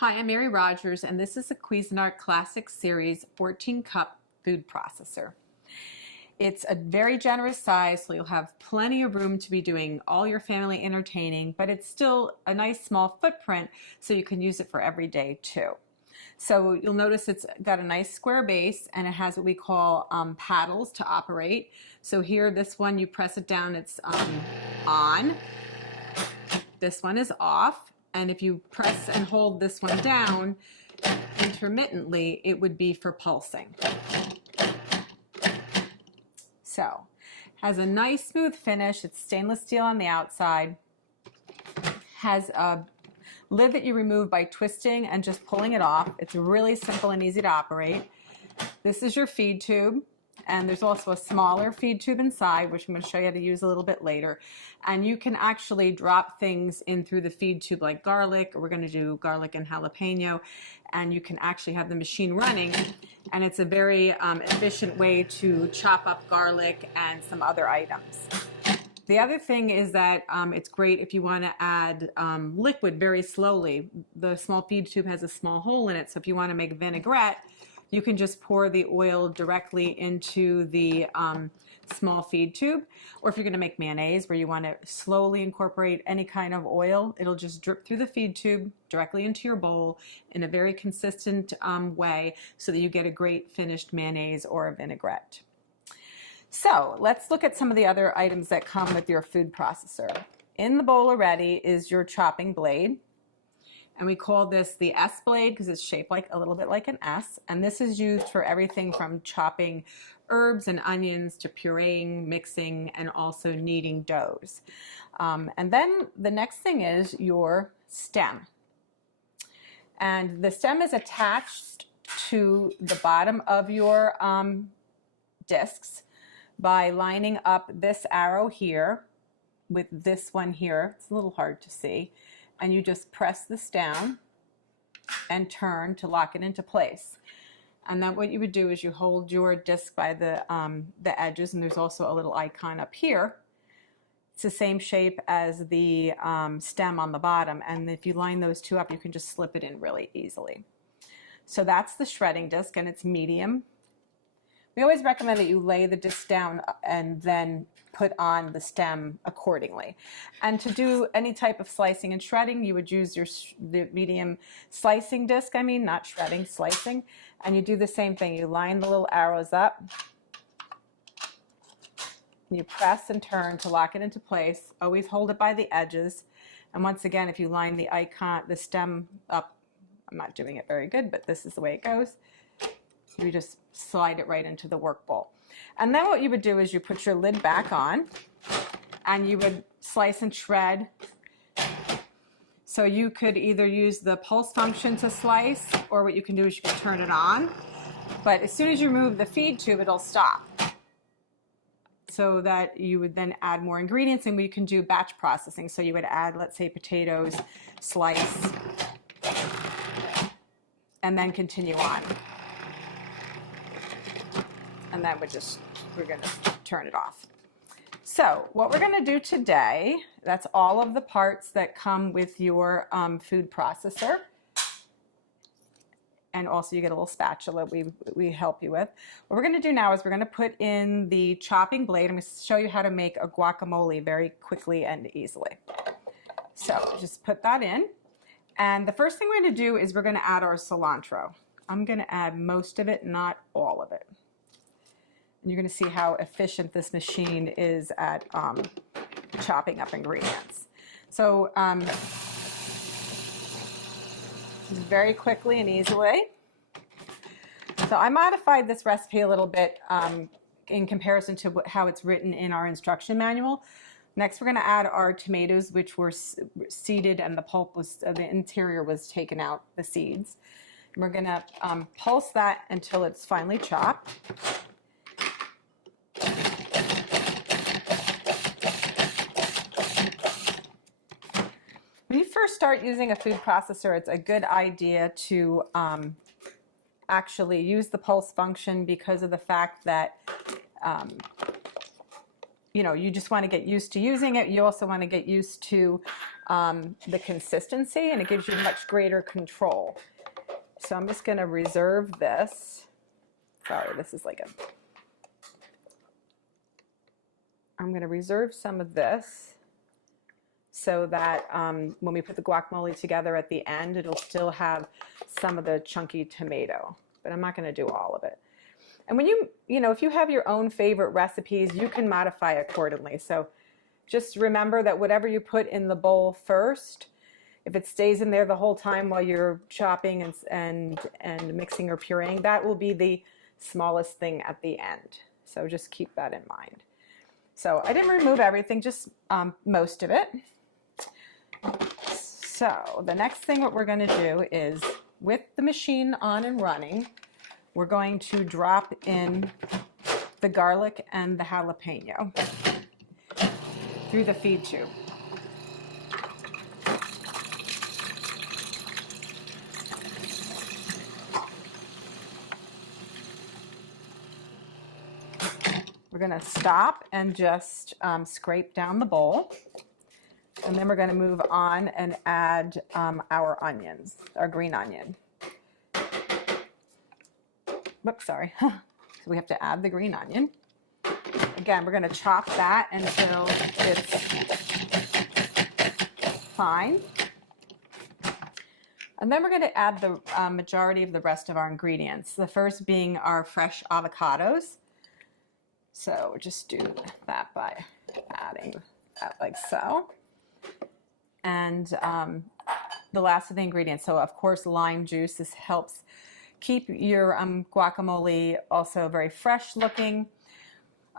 Hi, I'm Mary Rogers, and this is a Cuisinart Classic Series 14-cup food processor. It's a very generous size, so you'll have plenty of room to be doing all your family entertaining, but it's still a nice small footprint, so you can use it for every day too. So you'll notice it's got a nice square base, and it has what we call paddles to operate. So here, this one, you press it down, it's on. This one is off. And if you press and hold this one down intermittently, it would be for pulsing. So, has a nice smooth finish. It's stainless steel on the outside. Has a lid that you remove by twisting and just pulling it off. It's really simple and easy to operate. This is your feed tube. And there's also a smaller feed tube inside, which I'm going to show you how to use a little bit later. And you can actually drop things in through the feed tube like garlic, or we're going to do garlic and jalapeno, and you can actually have the machine running. And it's a very efficient way to chop up garlic and some other items. The other thing is that it's great if you want to add liquid very slowly. The small feed tube has a small hole in it, so if you want to make vinaigrette, you can just pour the oil directly into the small feed tube. Or if you're going to make mayonnaise where you want to slowly incorporate any kind of oil, it'll just drip through the feed tube directly into your bowl in a very consistent way so that you get a great finished mayonnaise or a vinaigrette. So let's look at some of the other items that come with your food processor. In the bowl already is your chopping blade. And we call this the S blade because it's shaped like a little bit like an S. And this is used for everything from chopping herbs and onions to pureeing, mixing, and also kneading doughs. And then the next thing is your stem. And the stem is attached to the bottom of your discs by lining up this arrow here with this one here. It's a little hard to see. And you just press this down and turn to lock it into place. And then what you would do is you hold your disc by the edges, and there's also a little icon up here. It's the same shape as the stem on the bottom, and if you line those two up, you can just slip it in really easily. So that's the shredding disc, and it's medium. We always recommend that you lay the disc down and then put on the stem accordingly. And to do any type of slicing and shredding, you would use the medium slicing disc, not shredding, slicing. And you do the same thing. You line the little arrows up. You press and turn to lock it into place. Always hold it by the edges. And once again, if you line the stem up, I'm not doing it very good, but this is the way it goes. You just slide it right into the work bowl. And then what you would do is you put your lid back on and you would slice and shred. So you could either use the pulse function to slice, or what you can do is you can turn it on. But as soon as you remove the feed tube, it'll stop. So that you would then add more ingredients, and we can do batch processing. So you would add, let's say, potatoes, slice, and then continue on. And then we're going to turn it off. So what we're going to do today, that's all of the parts that come with your food processor. And also you get a little spatula we help you with. What we're going to do now is we're going to put in the chopping blade. I'm going to show you how to make a guacamole very quickly and easily. So just put that in. And the first thing we're going to do is we're going to add our cilantro. I'm going to add most of it, not all of it. And you're going to see how efficient this machine is at chopping up ingredients. So very quickly and easily. So I modified this recipe a little bit in comparison to how it's written in our instruction manual. Next, we're going to add our tomatoes, which were seeded, and the pulp the interior was taken out, the seeds. And we're going to pulse that until it's finely chopped. When you first start using a food processor, it's a good idea to actually use the pulse function because of the fact that you know, you just want to get used to using it. You also want to get used to the consistency, and it gives you much greater control. So I'm just going to reserve this. Sorry, this is like a... I'm going to reserve some of this so that when we put the guacamole together at the end, it'll still have some of the chunky tomato, but I'm not going to do all of it. And when you know, if you have your own favorite recipes, you can modify accordingly. So just remember that whatever you put in the bowl first, if it stays in there the whole time while you're chopping and mixing or pureeing, that will be the smallest thing at the end. So just keep that in mind. So I didn't remove everything, just most of it. So the next thing what we're going to do is, with the machine on and running, we're going to drop in the garlic and the jalapeno through the feed tube. We're going to stop and just scrape down the bowl. And then we're going to move on and add our onions, our green onion. Whoops, sorry. So we have to add the green onion. Again, we're going to chop that until it's fine. And then we're going to add the majority of the rest of our ingredients. The first being our fresh avocados. So just do that by adding that like so. And the last of the ingredients, so of course lime juice. This helps keep your guacamole also very fresh looking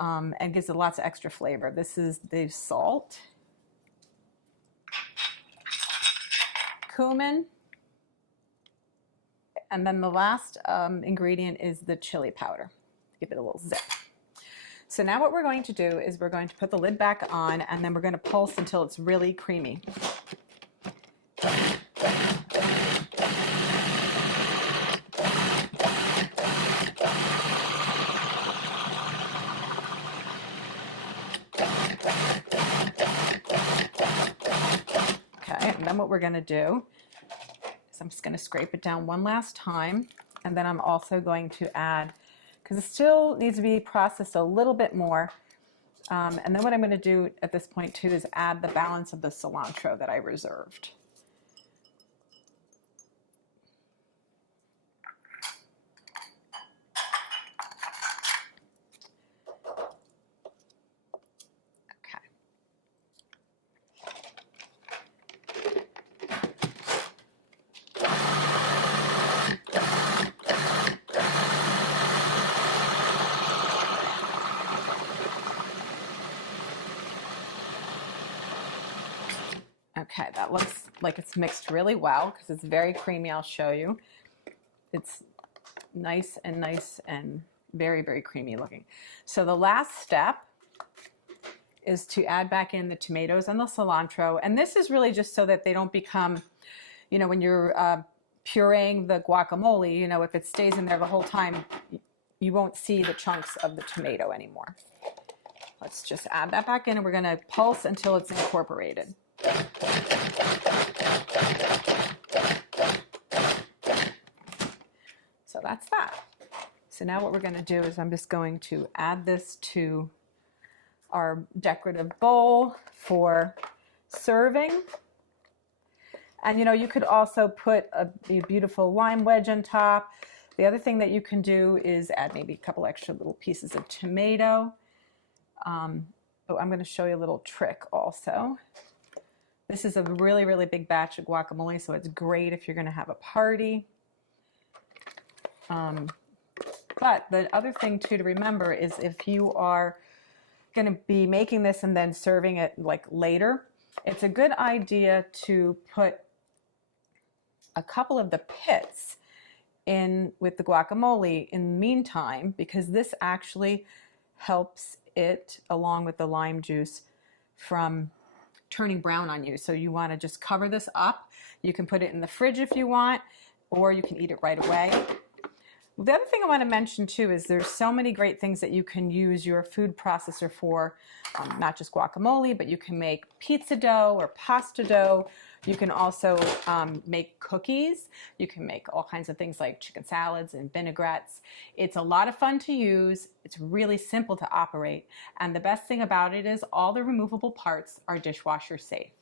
and gives it lots of extra flavor. This is the salt, cumin, and then the last ingredient is the chili powder. Give it a little zip. So now what we're going to do is we're going to put the lid back on, and then we're going to pulse until it's really creamy. Okay, and then what we're going to do is I'm just going to scrape it down one last time, and then I'm also going to add, because it still needs to be processed a little bit more. And then what I'm going to do at this point too is add the balance of the cilantro that I reserved. Okay, that looks like it's mixed really well because it's very creamy. I'll show you. It's nice and very, very creamy looking. So the last step is to add back in the tomatoes and the cilantro. And this is really just so that they don't become, you know, when you're pureeing the guacamole, you know, if it stays in there the whole time, you won't see the chunks of the tomato anymore. Let's just add that back in, and we're going to pulse until it's incorporated. So that's that. So now what we're going to do is I'm just going to add this to our decorative bowl for serving. And you know, you could also put a beautiful lime wedge on top. The other thing that you can do is add maybe a couple extra little pieces of tomato. Oh, I'm going to show you a little trick also. This is a really, really big batch of guacamole, so it's great if you're going to have a party. But the other thing too to remember is if you are going to be making this and then serving it like later, it's a good idea to put a couple of the pits in with the guacamole in the meantime, because this actually helps it, along with the lime juice, from turning brown on you. So you want to just cover this up. You can put it in the fridge if you want, or you can eat it right away. The other thing I want to mention too is there's so many great things that you can use your food processor for, not just guacamole, but you can make pizza dough or pasta dough. You can also make cookies. You can make all kinds of things like chicken salads and vinaigrettes. It's a lot of fun to use. It's really simple to operate. And the best thing about it is all the removable parts are dishwasher safe.